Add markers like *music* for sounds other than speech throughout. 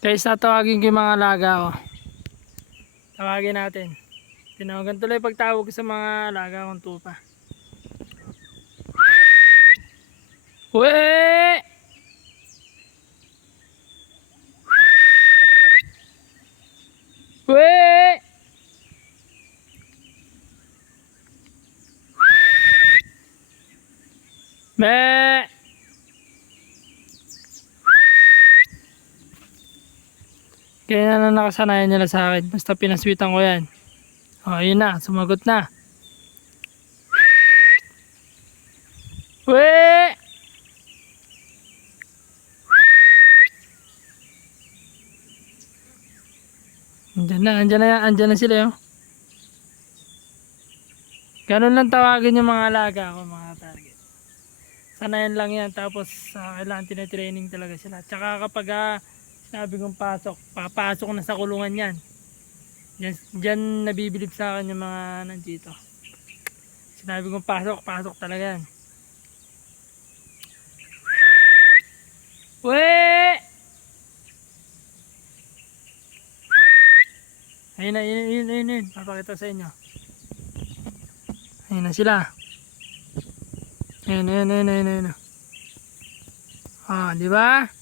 Guys, tatawagin ko yung mga alaga ko. Tawagin natin. Tinawagan tuloy pagtawag sa mga alaga kong tupa. Wee! Wee! Be! Kaya na nakasanayan nila sa akin. Basta pinaswitan ko yan. O, yun na. Sumagot na. Wee! Andyan na, andyan na, andyan na sila yun. Ganun lang tawagin yung mga alaga ko, mga target. Sanayan lang yan, tapos uh, kailangan tinatraining talaga sila. Tsaka kapag ah, sinabi kong pasok, papasok na sa kulungan yan. Diyan, diyan nabibilib sa akin yung mga nandito. Sinabi kong pasok, pasok talaga yan. Wee! Ayun na, ayun, ayun, ayun, ayun. Papakita sa inyo. Ayun na sila. Ayun, ayun, ayun, ayun, ayun. Ah, di ba?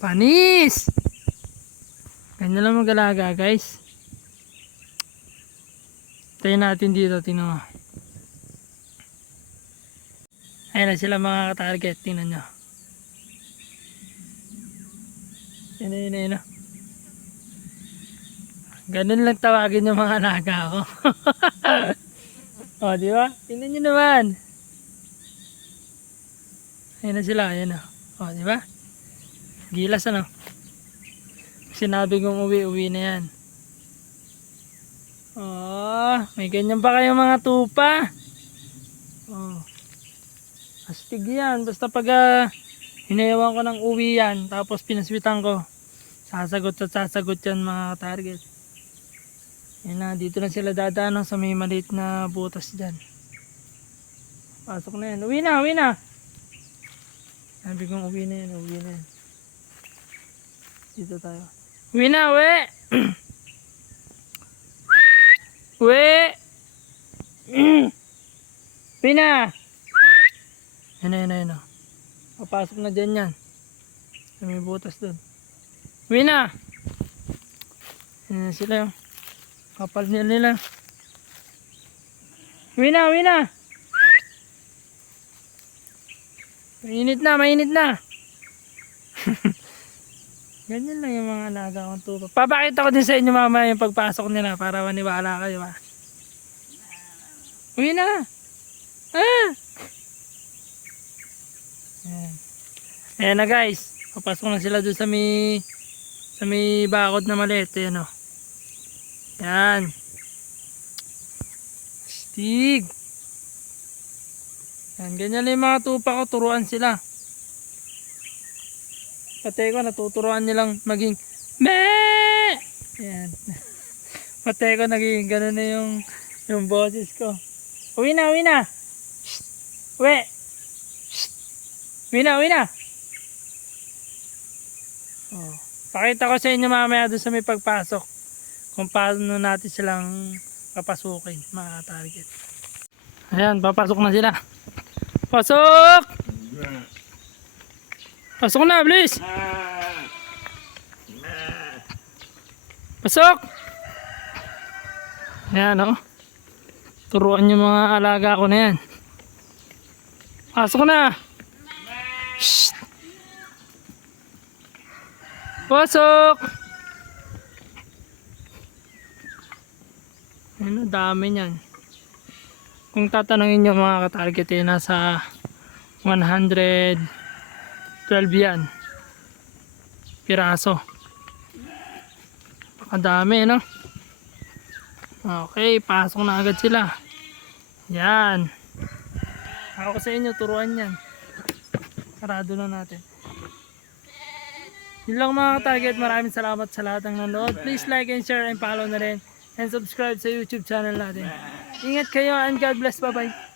Panis! Ganyan lang mag-alaga, guys. Tayo natin dito, tingnan mo. Ayun na sila mga target, tingnan nyo. Ayun, ayun, ayun. ayun. Ganun lang tawagin yung mga alaga ko. *laughs* o, di ba? Tingnan nyo naman. Ayun na sila, ayun na. O, di ba? Gilas ano. Sinabi kong uwi, uwi na yan. Oh, may ganyan pa kayo mga tupa. Oh. Astig yan. Basta pag uh, hinayawan ko ng uwi yan, tapos pinaswitan ko, sasagot at sasagot yan mga target. Yan na, dito na sila dadaan sa may maliit na butas dyan. Pasok na yan. Uwi na, uwi na. Sabi kong uwi na yan, uwi na yan. Dito tayo. Uwi na, uwi! uwi! uwi na! Yan na, yan na, yan na. Papasok na dyan yan. May butas dun. Uwi na! Yan na sila yung kapal nila nila. Uwi na, uwi na! Mainit na, mainit na! Ganyan lang yung mga alaga kong tupa. Papakita ko din sa inyo mamaya yung pagpasok nila para maniwala kayo ha. Uwi na! Ah! Ayan. Ayan na guys. Papasok na sila doon sa may sa may bakod na maliit. Ayan o. Yan. Stig. Yan. Ganyan lang yung mga tupa ko. Turuan sila. Pati ko natuturuan nilang maging me. Yan. Pati *laughs* ko naging ganun na yung yung boses ko. Uwi na, uwi na. Uwi. Uwi na, uwi na. Oh. Pakita ko sa inyo mamaya doon sa may pagpasok kung paano natin silang papasukin mga target. Ayan, papasok na sila. Pasok! Pasok na, please! Pasok! Ayan, oh. Turuan yung mga alaga ko na yan. Pasok na! Shh! Pasok! Ano, dami niyan. Kung tatanungin nyo mga katarget, eh, nasa 112 yan. Piraso. Pakadami, no? Okay, pasok na agad sila. Yan. Ako sa inyo, turuan yan. Sarado na natin. Yun lang mga target. Maraming salamat sa lahat ng nanood. Please like and share and follow na rin. And subscribe sa YouTube channel natin. Ingat kayo and God bless. Bye bye.